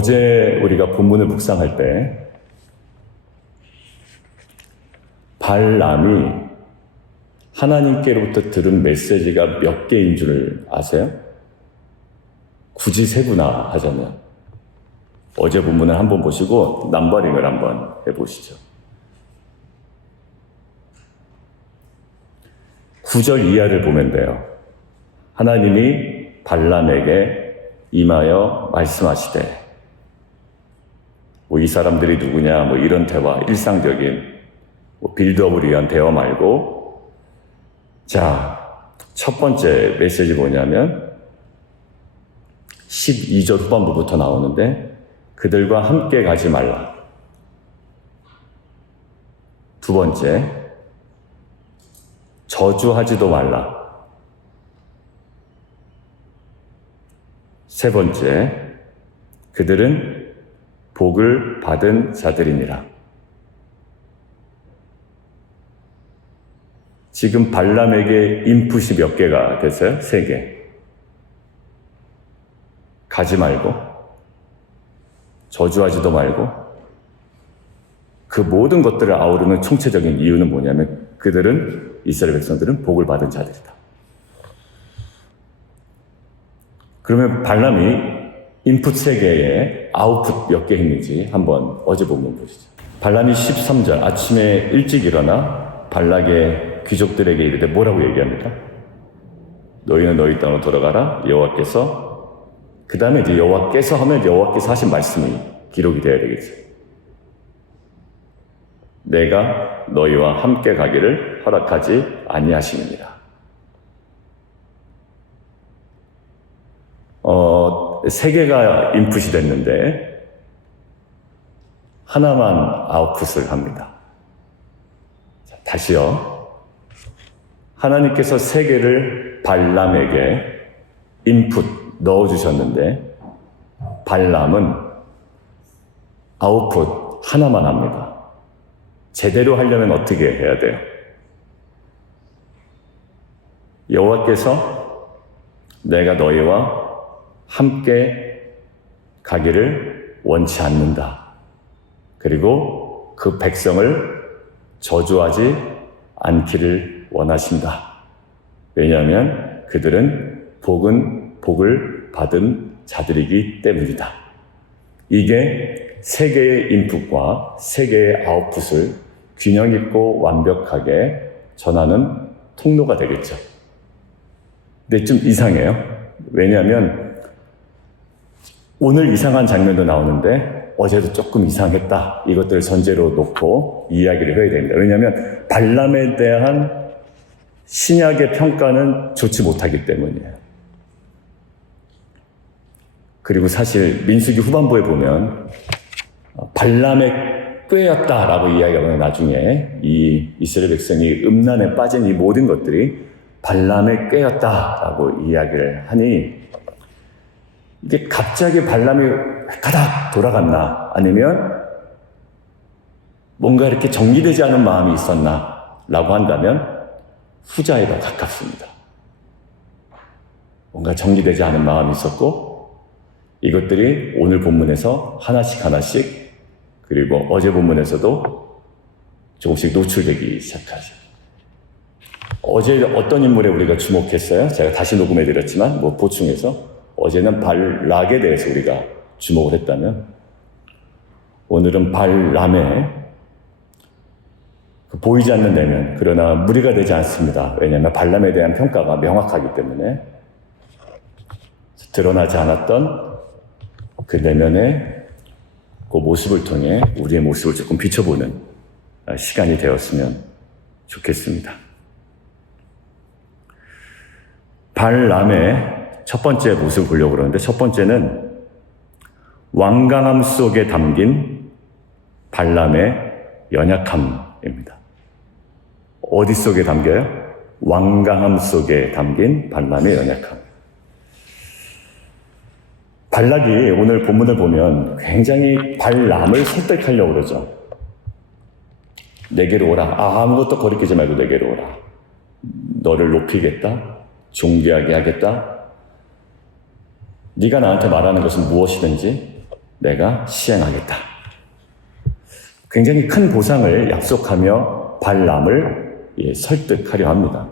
어제 우리가 본문을 묵상할 때 발람이 하나님께로부터 들은 메시지가 몇 개인 줄 아세요? 굳이 세구나 하자면 어제 본문을 한번 보시고 넘버링을 한번 해보시죠. 9절 이하를 보면 돼요. 하나님이 발람에게 임하여 말씀하시되, 이 사람들이 누구냐, 이런 대화, 일상적인 빌드업을 위한 대화 말고, 자, 첫 번째 메시지 뭐냐면 12절 후반부부터 나오는데, 그들과 함께 가지 말라. 두 번째, 저주하지도 말라. 세 번째, 그들은 복을 받은 자들이니라. 지금 발람에게 인풋이 몇 개가 됐어요? 3개. 가지 말고, 저주하지도 말고, 그 모든 것들을 아우르는 총체적인 이유는 뭐냐면 그들은, 이스라엘 백성들은 복을 받은 자들이다. 그러면 발람이 인풋 3개에 아웃풋 몇 개 했는지 한번 어제 본문 보시죠. 발람이 13절 아침에 일찍 일어나 발락의 귀족들에게 이르되 뭐라고 얘기합니까? 너희는 너희 땅으로 돌아가라. 여호와께서, 그 다음에 이제 여호와께서 하면 여호와께서 하신 말씀이 기록이 되어야 되겠죠. 내가 너희와 함께 가기를 허락하지 아니하시느니라. 3개가 인풋이 됐는데 하나만 아웃풋을 합니다. 자, 다시요. 하나님께서 3개를 발람에게 인풋 넣어주셨는데 발람은 아웃풋 하나만 합니다. 제대로 하려면 어떻게 해야 돼요? 여호와께서 내가 너희와 함께 가기를 원치 않는다. 그리고 그 백성을 저주하지 않기를 원하신다. 왜냐하면 그들은 복을 받은 자들이기 때문이다. 이게 3개의 인풋과 3개의 아웃풋을 균형 있고 완벽하게 전하는 통로가 되겠죠. 근데 좀 이상해요. 왜냐하면 오늘 이상한 장면도 나오는데 어제도 조금 이상했다. 이것들을 전제로 놓고 이야기를 해야 됩니다. 왜냐하면 발람에 대한 신약의 평가는 좋지 못하기 때문이에요. 그리고 사실 민수기 후반부에 보면 발람의 꾀였다라고 이야기하면 나중에 이 이스라엘 백성이 음란에 빠진 이 모든 것들이 발람의 꾀였다라고 이야기를 하니, 이게 갑자기 발람이 가닥 돌아갔나, 아니면 뭔가 이렇게 정리되지 않은 마음이 있었나 라고 한다면 후자에 더 가깝습니다. 뭔가 정리되지 않은 마음이 있었고, 이것들이 오늘 본문에서 하나씩 그리고 어제 본문에서도 조금씩 노출되기 시작하죠. 어제 어떤 인물에 우리가 주목했어요? 제가 다시 녹음해드렸지만 보충해서 어제는 발락에 대해서 우리가 주목을 했다면 오늘은 발람의 보이지 않는 내면, 그러나 무리가 되지 않습니다. 왜냐하면 발람에 대한 평가가 명확하기 때문에 드러나지 않았던 그 내면의 그 모습을 통해 우리의 모습을 조금 비춰보는 시간이 되었으면 좋겠습니다. 발람의 첫 번째 모습을 보려고 그러는데, 첫 번째는 완강함 속에 담긴 발람의 연약함입니다. 어디 속에 담겨요? 완강함 속에 담긴 발람의 연약함. 발락이 오늘 본문을 보면 굉장히 발람을 설득하려고 그러죠. 내게로 오라. 아무것도 거리끼지 말고 내게로 오라. 너를 높이겠다. 존귀하게 하겠다. 네가 나한테 말하는 것은 무엇이든지 내가 시행하겠다. 굉장히 큰 보상을 약속하며 발람을 설득하려 합니다.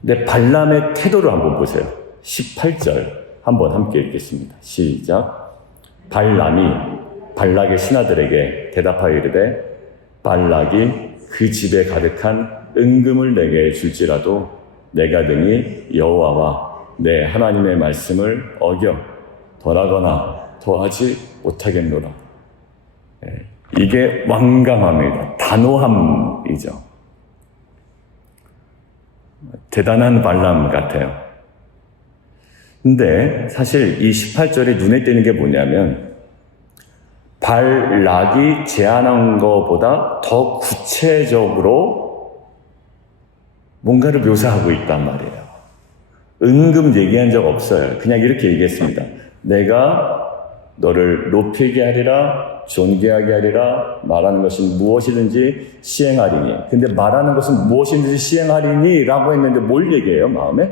근데 발람의 태도를 한번 보세요. 18절 한번 함께 읽겠습니다. 시작. 발람이 발락의 신하들에게 대답하여 이르되 발락이 그 집에 가득한 은금을 내게 줄지라도 내가 능히 여호와와 내 하나님의 말씀을 어겨 덜하거나 더하지 못하겠노라. 이게 완강함이다. 단호함이죠. 대단한 발람 같아요. 근데 사실 이 18절에 눈에 띄는 게 뭐냐면 발락이 제안한 것보다 더 구체적으로 뭔가를 묘사하고 있단 말이에요. 은금 얘기한 적 없어요. 그냥 이렇게 얘기했습니다. 내가 너를 높이게 하리라, 존귀하게 하리라, 말하는 것은 무엇이든지 시행하리니. 근데 말하는 것은 무엇이든지 시행하리니 라고 했는데 뭘 얘기해요, 마음에?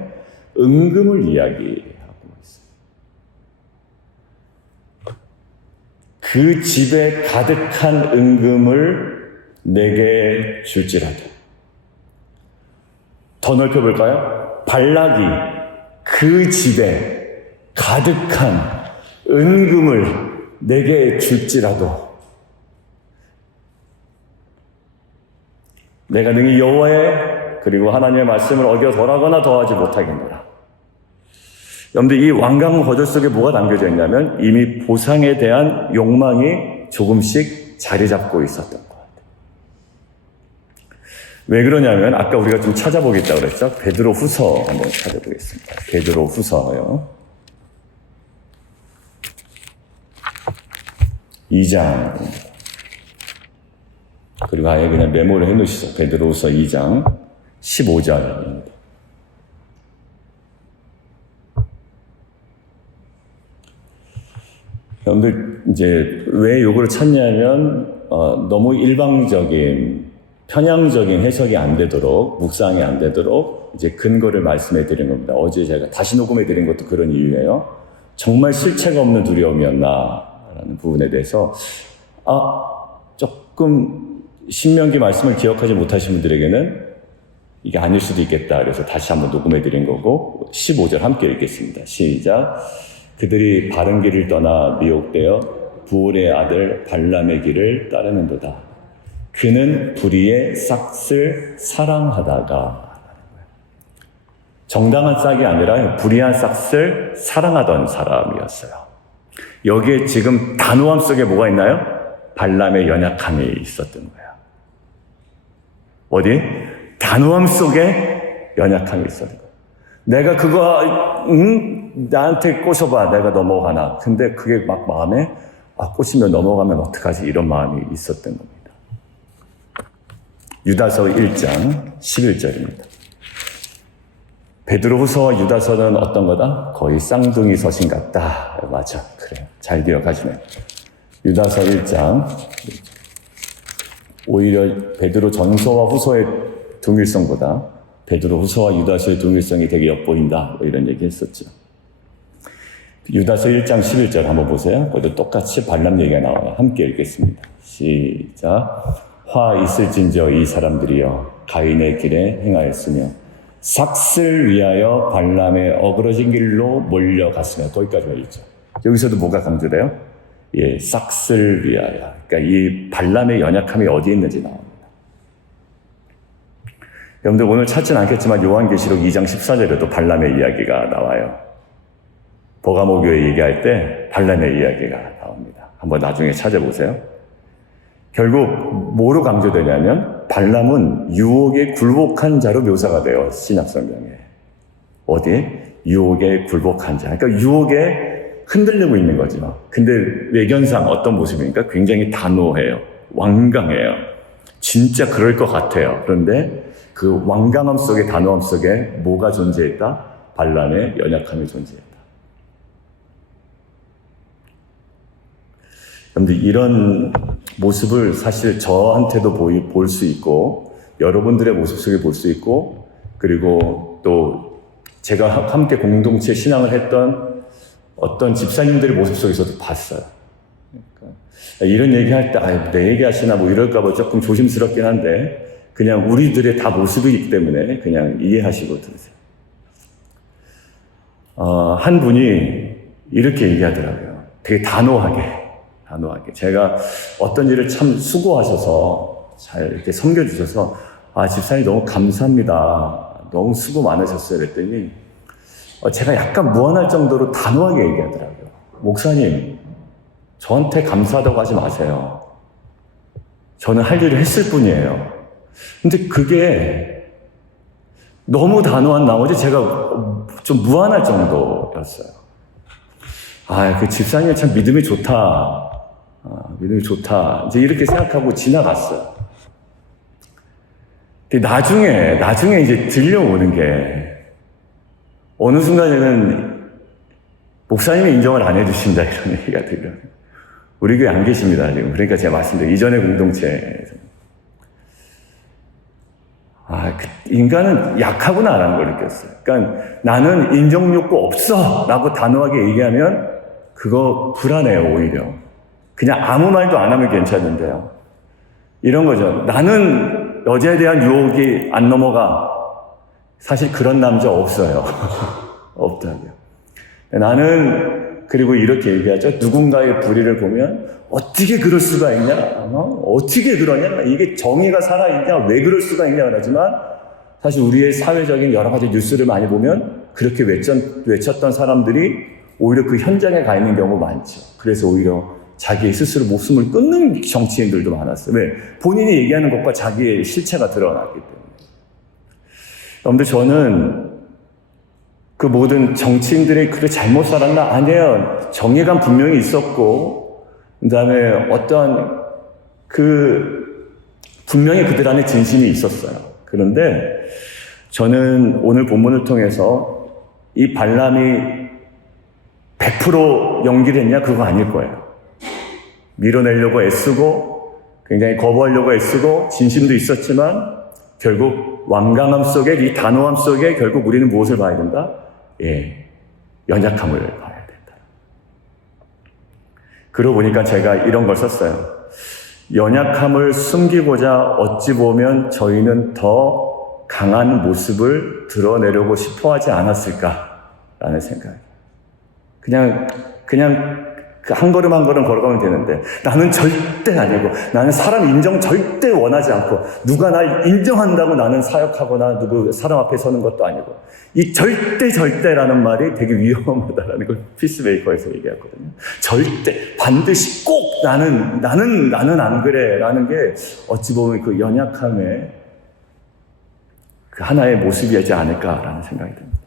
은금을 이야기하고 있어요. 그 집에 가득한 은금을 내게 줄지라도. 더 넓혀볼까요? 발락이 그 집에 가득한 은금을 내게 줄지라도 내가 능히 여호와의 그리고 하나님의 말씀을 어겨 덜하거나 더하지 못하겠노라. 여러분들 이 완강한 거절 속에 뭐가 담겨져 있냐면 이미 보상에 대한 욕망이 조금씩 자리 잡고 있었던 것 같아요. 왜 그러냐면 아까 우리가 좀 찾아보겠다고 그랬죠. 베드로 후서 한번 찾아보겠습니다. 베드로 후서요. 2장. 그리고 아예 그냥 메모를 해놓으시죠. 베드로후서 2장 15절입니다. 여러분들 이제 왜 요거를 찾냐면 너무 일방적인 편향적인 해석이 안 되도록 묵상이 안 되도록 이제 근거를 말씀해 드린 겁니다. 어제 제가 다시 녹음해 드린 것도 그런 이유예요. 정말 실체가 없는 두려움이었나 라는 부분에 대해서 조금 신명기 말씀을 기억하지 못하신 분들에게는 이게 아닐 수도 있겠다. 그래서 다시 한번 녹음해 드린 거고 15절 함께 읽겠습니다. 시작. 그들이 바른 길을 떠나 미혹되어 부올의 아들 발람의 길을 따르는도다. 그는 불의의 싹을 사랑하다가 정당한 싹이 아니라 불의한 싹을 사랑하던 사람이었어요. 여기에 지금 단호함 속에 뭐가 있나요? 발람의 연약함이 있었던 거야. 어디? 단호함 속에 연약함이 있었던 거야. 내가 그거 나한테 꼬셔봐. 내가 넘어가나. 근데 그게 막 마음에 꼬시면 넘어가면 어떡하지? 이런 마음이 있었던 겁니다. 유다서 1장 11절입니다. 베드로후서와 유다서는 어떤 거다? 거의 쌍둥이 서신 같다. 맞아. 그래요. 잘 기억하시네요. 유다서 1장. 오히려 베드로 전서와 후서의 동일성보다 베드로 후서와 유다서의 동일성이 되게 엿보인다. 뭐 이런 얘기 했었죠. 유다서 1장 11절 한번 보세요. 거기도 똑같이 발람 얘기가 나와요. 함께 읽겠습니다. 시작. 화 있을진저 이 사람들이여 가인의 길에 행하였으며 삭슬 위하여 발람의 어그러진 길로 몰려갔으며 거기까지만 읽죠. 여기서도 뭐가 강조돼요? 예, 삭슬 위하여. 그러니까 이 발람의 연약함이 어디에 있는지 나옵니다. 여러분들 오늘 찾지는 않겠지만 요한계시록 2장 14절에도 발람의 이야기가 나와요. 버가모 교회 얘기할 때 발람의 이야기가 나옵니다. 한번 나중에 찾아보세요. 결국 뭐로 강조되냐면 발람은 유혹에 굴복한 자로 묘사가 돼요. 신약성경에. 어디? 유혹에 굴복한 자. 그러니까 유혹에 흔들리고 있는 거죠. 근데 외견상 어떤 모습입니까? 굉장히 단호해요. 완강해요. 진짜 그럴 것 같아요. 그런데 그 완강함 속에 단호함 속에 뭐가 존재했다? 발람의 연약함이 존재했다. 그런데 이런 모습을 사실 저한테도 볼 수 있고 여러분들의 모습 속에 볼 수 있고 그리고 또 제가 함께 공동체 신앙을 했던 어떤 집사님들의 모습 속에서도 봤어요. 그러니까 이런 얘기할 때 내 얘기하시나 뭐 이럴까 봐 조금 조심스럽긴 한데 그냥 우리들의 다 모습이기 때문에 그냥 이해하시고 들으세요. 한 분이 이렇게 얘기하더라고요. 되게 단호하게. 제가 어떤 일을 참 수고하셔서 잘 이렇게 섬겨주셔서 집사님 너무 감사합니다. 너무 수고 많으셨어요. 그랬더니 제가 약간 무안할 정도로 단호하게 얘기하더라고요. 목사님, 저한테 감사하다고 하지 마세요. 저는 할 일을 했을 뿐이에요. 근데 그게 너무 단호한 나머지 제가 좀 무안할 정도였어요. 그 집사님 참 믿음이 좋다. 믿음이 좋다. 이제 이렇게 생각하고 지나갔어요. 근데 나중에 이제 들려오는 게 어느 순간에는 목사님이 인정을 안 해주신다 이런 얘기가 들려요. 우리 교회 안 계십니다, 지금. 그러니까 제가 말씀드린 이전의 공동체에서. 인간은 약하구나라는 걸 느꼈어요. 그러니까 나는 인정 욕구 없어! 라고 단호하게 얘기하면 그거 불안해요, 오히려. 그냥 아무 말도 안 하면 괜찮은데요. 이런 거죠. 나는 여자에 대한 유혹이 안 넘어가. 사실 그런 남자 없어요. 없다고요. 나는 그리고 이렇게 얘기하죠. 누군가의 불의를 보면 어떻게 그럴 수가 있냐? 어떻게 그러냐? 이게 정의가 살아있냐? 왜 그럴 수가 있냐? 그러지만 사실 우리의 사회적인 여러 가지 뉴스를 많이 보면 그렇게 외쳤던 사람들이 오히려 그 현장에 가 있는 경우가 많죠. 그래서 오히려 자기 스스로 목숨을 끊는 정치인들도 많았어요. 왜? 본인이 얘기하는 것과 자기의 실체가 드러났기 때문에. 여러분들, 저는 그 모든 정치인들이 그렇게 잘못 살았나? 아니에요. 정의감 분명히 있었고, 그 다음에 어떠한 분명히 그들 안에 진심이 있었어요. 그런데 저는 오늘 본문을 통해서 이 발람이 100% 연기를 했냐? 그거 아닐 거예요. 밀어내려고 애쓰고 굉장히 거부하려고 애쓰고 진심도 있었지만 결국 완강함 속에 이 단호함 속에 결국 우리는 무엇을 봐야 된다? 연약함을 봐야 된다. 그러고 보니까 제가 이런 걸 썼어요. 연약함을 숨기고자 어찌 보면 저희는 더 강한 모습을 드러내려고 싶어 하지 않았을까라는 생각이에요. 그냥 한 걸음 한 걸음 걸어가면 되는데 나는 절대 아니고 나는 사람 인정 절대 원하지 않고 누가 날 인정한다고 나는 사역하거나 누구 사람 앞에 서는 것도 아니고 이 절대라는 말이 되게 위험하다라는 걸 피스메이커에서 얘기했거든요. 절대 반드시 꼭 나는 안 그래라는 게 어찌 보면 그 연약함의 그 하나의 모습이지 않을까라는 생각이 듭니다.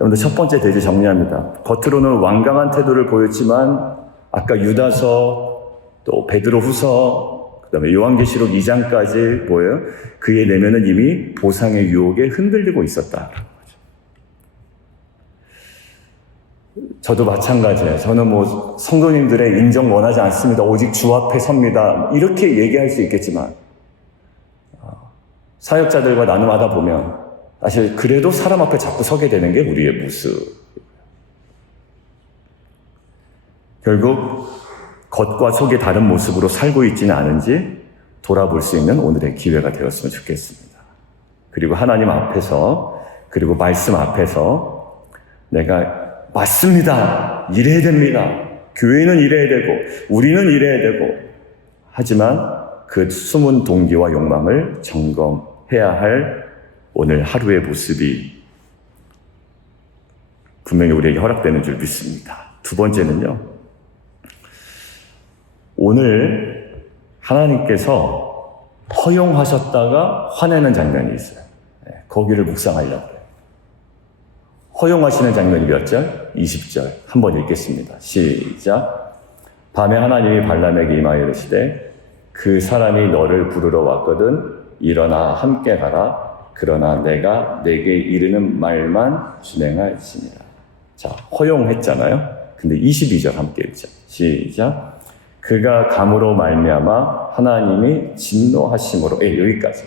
여러분들 첫 번째 대지 정리합니다. 겉으로는 완강한 태도를 보였지만 아까 유다서 또 베드로후서 그다음에 요한계시록 2장까지 뭐예요? 그의 내면은 이미 보상의 유혹에 흔들리고 있었다라는 거죠. 저도 마찬가지예요. 저는 뭐 성도님들의 인정 원하지 않습니다. 오직 주 앞에 섭니다. 이렇게 얘기할 수 있겠지만 사역자들과 나눔하다 보면 사실 그래도 사람 앞에 자꾸 서게 되는 게 우리의 모습. 결국 겉과 속이 다른 모습으로 살고 있지는 않은지 돌아볼 수 있는 오늘의 기회가 되었으면 좋겠습니다. 그리고 하나님 앞에서 그리고 말씀 앞에서 내가 맞습니다. 이래야 됩니다. 교회는 이래야 되고 우리는 이래야 되고 하지만 그 숨은 동기와 욕망을 점검해야 할 오늘 하루의 모습이 분명히 우리에게 허락되는 줄 믿습니다. 두 번째는요. 오늘 하나님께서 허용하셨다가 화내는 장면이 있어요. 거기를 묵상하려고 해요. 허용하시는 장면이 몇 절? 20절. 한번 읽겠습니다. 시작. 밤에 하나님이 발람에게 임하여 이르시되 그 사람이 너를 부르러 왔거든 일어나 함께 가라. 그러나 내가 내게 이르는 말만 준행할지니라. 자, 허용했잖아요. 근데 22절 함께 읽자. 시작. 그가 감으로 말미암아 하나님이 진노하심으로 여기까지.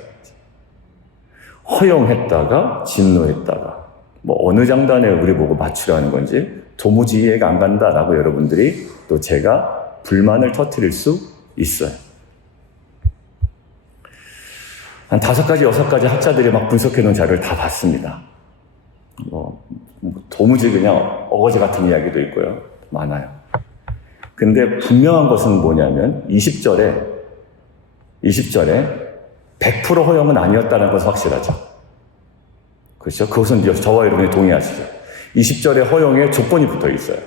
허용했다가 진노했다가 뭐 어느 장단에 우리 보고 맞추라는 건지 도무지 이해가 안 간다라고 여러분들이 또 제가 불만을 터뜨릴 수 있어요. 한 5가지, 6가지 학자들이 막 분석해 놓은 자료를 다 봤습니다. 도무지 그냥 어거지 같은 이야기도 있고요. 많아요. 근데 분명한 것은 뭐냐면 20절에 100% 허용은 아니었다는 것은 확실하죠. 그렇죠? 그것은 저와 여러분이 동의하시죠. 20절에 허용에 조건이 붙어 있어요.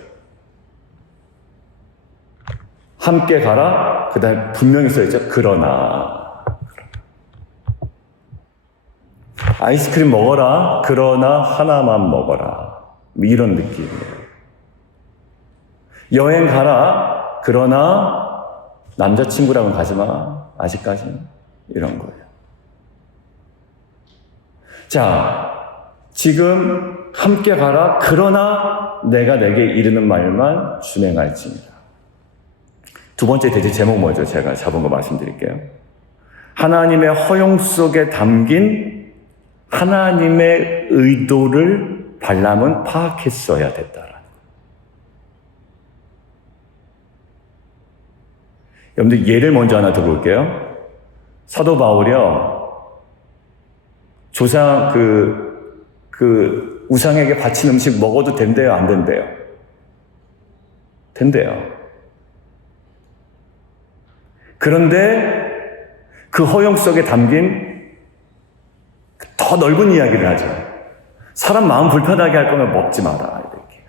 함께 가라. 그 다음에 분명히 써있죠. 그러나. 아이스크림 먹어라. 그러나 하나만 먹어라. 이런 느낌이에요. 여행 가라. 그러나 남자친구랑은 가지 마. 아직까지는. 이런 거예요. 자, 지금 함께 가라. 그러나 내가 내게 이르는 말만 준행할지니라. 두 번째 대지 제목 뭐죠? 제가 잡은 거 말씀드릴게요. 하나님의 허용 속에 담긴 하나님의 의도를 발람은 파악했어야 됐다라는 거예요. 여러분들 예를 먼저 하나 들어볼게요. 사도 바울이요. 조상 우상에게 바친 음식 먹어도 된대요, 안 된대요? 된대요. 그런데 그 허용 속에 담긴 더 넓은 이야기를 하죠. 사람 마음 불편하게 할 거면 먹지 마라. 이렇게.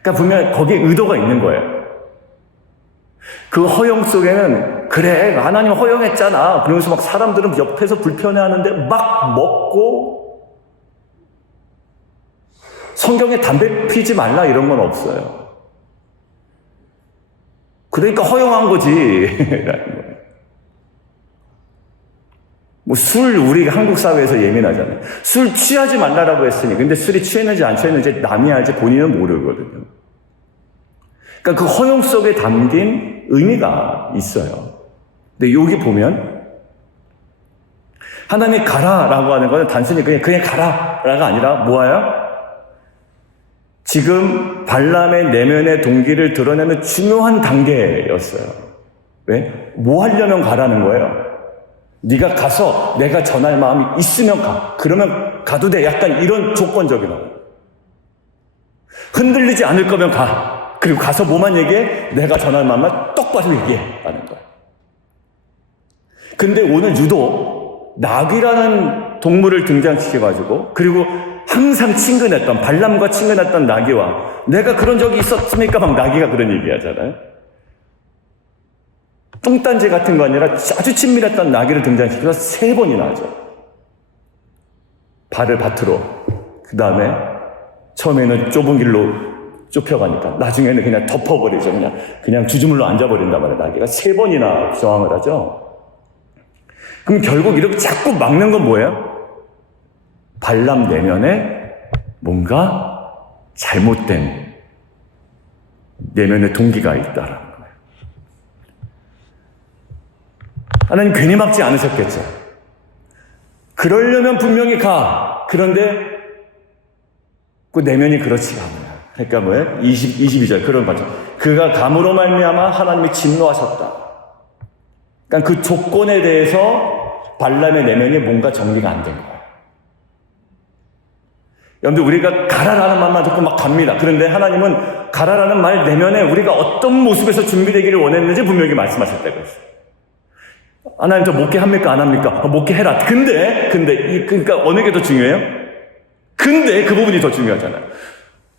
그러니까 분명히 거기에 의도가 있는 거예요. 그 허용 속에는 그래 하나님 허용했잖아. 그러면서 막 사람들은 옆에서 불편해하는데 막 먹고 성경에 담배 피지 말라 이런 건 없어요. 그러니까 허용한 거지. 뭐 술 우리 한국 사회에서 예민하잖아요. 술 취하지 말라라고 했으니 근데 술이 취했는지 안 취했는지 남이 알지 본인은 모르거든요. 그러니까 그 허용 속에 담긴 의미가 있어요. 근데 여기 보면 하나님이 가라라고 하는 것은 단순히 그냥 가라라가 아니라 뭐예요? 지금 발람의 내면의 동기를 드러내는 중요한 단계였어요. 왜? 뭐 하려면 가라는 거예요? 네가 가서 내가 전할 마음이 있으면 가. 그러면 가도 돼. 약간 이런 조건적인 거. 흔들리지 않을 거면 가. 그리고 가서 뭐만 얘기해? 내가 전할 마음만 똑바로 얘기해. 라는 거야. 근데 오늘 유독 나귀라는 동물을 등장시켜가지고 그리고 항상 친근했던 발람과 친근했던 나귀와 내가 그런 적이 있었습니까? 막 나귀가 그런 얘기하잖아요. 똥단지 같은 거 아니라 아주 친밀했던 나귀를 등장시켜서 3번이나 하죠. 발을 밭으로. 그 다음에 처음에는 좁은 길로 좁혀가니까 나중에는 그냥 덮어버리죠. 그냥 주주물로 앉아버린단 말이에요. 나귀가 3번이나 저항을 하죠. 그럼 결국 이렇게 자꾸 막는 건 뭐예요? 발람 내면에 뭔가 잘못된 내면의 동기가 있다라는 거예요. 하나님 괜히 막지 않으셨겠죠. 그러려면 분명히 가. 그런데 그 내면이 그렇지가 않아요. 그러니까 뭐예요? 22절 그런 거죠. 그가 감으로 말미암아 하나님이 진노하셨다. 그러니까 그 조건에 대해서 발람의 내면이 뭔가 정리가 안 된 거예요. 여러분들 우리가 가라라는 말만 듣고 막 갑니다. 그런데 하나님은 가라라는 말 내면에 우리가 어떤 모습에서 준비되기를 원했는지 분명히 말씀하실 때가 있어요. 하나님 저 목회합니까? 안 합니까? 목회해라. 그러니까 어느 게 더 중요해요? 근데 그 부분이 더 중요하잖아요.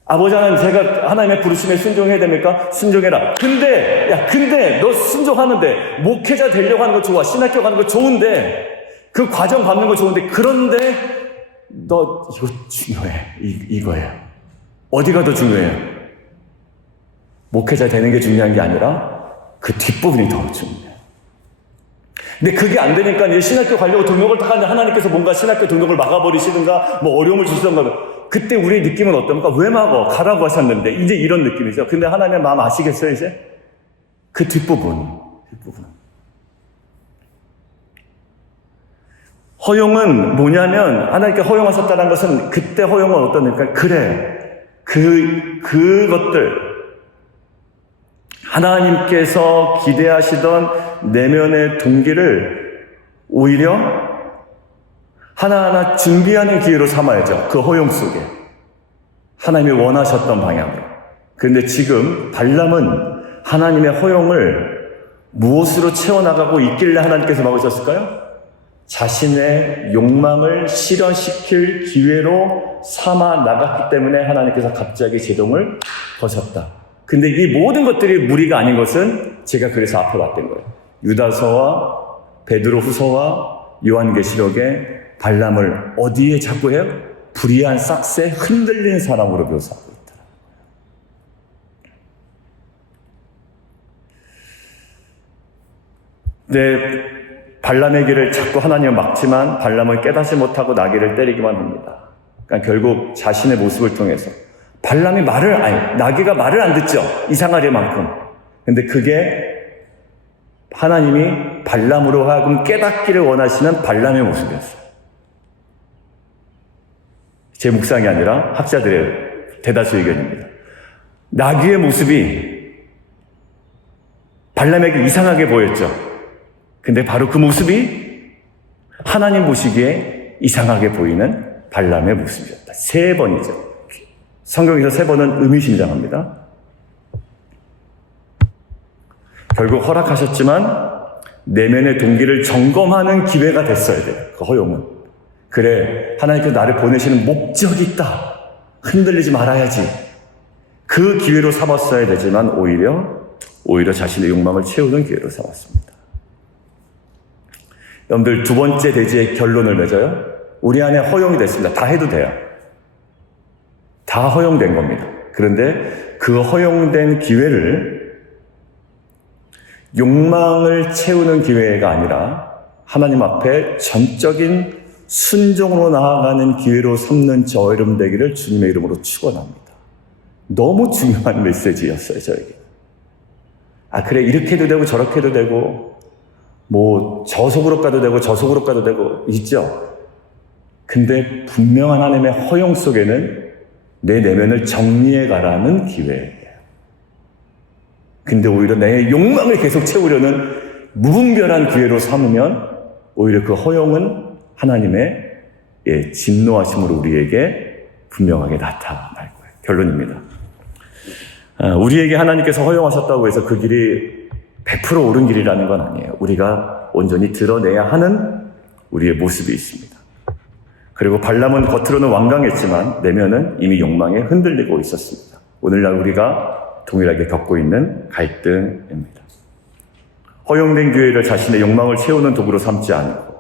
아버지 하나님 제가 하나님의 부르심에 순종해야 됩니까? 순종해라. 근데 너 순종하는데 목회자 되려고 하는 거 좋아. 신학교 가는 거 좋은데 그 과정 밟는 거 좋은데 그런데 너 이거 중요해. 이거예요. 어디가 더 중요해요? 목회자 되는 게 중요한 게 아니라 그 뒷부분이 더 중요해요. 근데 그게 안 되니까 이제 신학교 가려고 등록을 딱 하는데 하나님께서 뭔가 신학교 등록을 막아버리시든가 뭐 어려움을 주시던가 그때 우리의 느낌은 어떤가? 왜 막어? 가라고 하셨는데 이제 이런 느낌이죠. 근데 하나님의 마음 아시겠어요 이제? 그 뒷부분 허용은 뭐냐면 하나님께 허용하셨다는 것은 그때 허용은 어떤 의미일까? 그래. 그것들 하나님께서 기대하시던 내면의 동기를 오히려 하나하나 준비하는 기회로 삼아야죠. 그 허용 속에. 하나님이 원하셨던 방향으로. 그런데 지금 발람은 하나님의 허용을 무엇으로 채워나가고 있길래 하나님께서 막으셨을까요? 자신의 욕망을 실현시킬 기회로 삼아 나갔기 때문에 하나님께서 갑자기 제동을 거셨다. 근데 이 모든 것들이 무리가 아닌 것은 제가 그래서 앞에 왔던 거예요. 유다서와 베드로 후서와 요한계시록에 발람을 어디에 자꾸 해요? 불의한 싹새 흔들린 사람으로 묘사하고 있다. 네, 발람의 길을 자꾸 하나님은 막지만 발람은 깨닫지 못하고 나귀를 때리기만 합니다. 그러니까 결국 자신의 모습을 통해서 발람이 나귀가 말을 안 듣죠. 이상하리만큼. 근데 그게 하나님이 발람으로 하여금 깨닫기를 원하시는 발람의 모습이었어요. 제 묵상이 아니라 학자들의 대다수 의견입니다. 나귀의 모습이 발람에게 이상하게 보였죠. 근데 바로 그 모습이 하나님 보시기에 이상하게 보이는 발람의 모습이었다. 3번이죠. 성경에서 3번은 의미심장합니다. 결국 허락하셨지만 내면의 동기를 점검하는 기회가 됐어야 돼요. 그 허용은. 그래, 하나님께서 나를 보내시는 목적이 있다. 흔들리지 말아야지. 그 기회로 삼았어야 되지만 오히려 자신의 욕망을 채우는 기회로 삼았습니다. 여러분들 2번째 대지의 결론을 맺어요. 우리 안에 허용이 됐습니다. 다 해도 돼요. 다 허용된 겁니다. 그런데 그 허용된 기회를 욕망을 채우는 기회가 아니라 하나님 앞에 전적인 순종으로 나아가는 기회로 삼는 저 여러분 되기를 주님의 이름으로 축원합니다. 너무 중요한 메시지였어요, 저에게. 그래, 이렇게 해도 되고 저렇게 해도 되고 저 속으로 가도 되고 저 속으로 가도 되고 있죠. 근데 분명한 하나님의 허용 속에는 내 내면을 정리해 가라는 기회예요. 근데 오히려 내 욕망을 계속 채우려는 무분별한 기회로 삼으면 오히려 그 허용은 하나님의 진노하심으로 우리에게 분명하게 나타날 거예요. 결론입니다. 우리에게 하나님께서 허용하셨다고 해서 그 길이 100% 옳은 길이라는 건 아니에요. 우리가 온전히 드러내야 하는 우리의 모습이 있습니다. 그리고 발람은 겉으로는 완강했지만 내면은 이미 욕망에 흔들리고 있었습니다. 오늘날 우리가 동일하게 겪고 있는 갈등입니다. 허용된 기회를 자신의 욕망을 채우는 도구로 삼지 않고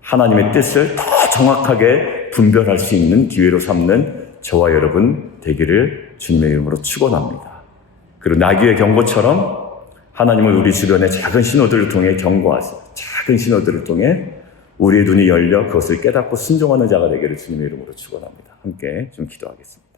하나님의 뜻을 더 정확하게 분별할 수 있는 기회로 삼는 저와 여러분 되기를 주님의 이름으로 축원합니다. 그리고 나귀의 경고처럼 하나님은 우리 주변의 작은 신호들을 통해 경고하세요. 작은 신호들을 통해 우리의 눈이 열려 그것을 깨닫고 순종하는 자가 되기를 주님의 이름으로 축원합니다. 함께 좀 기도하겠습니다.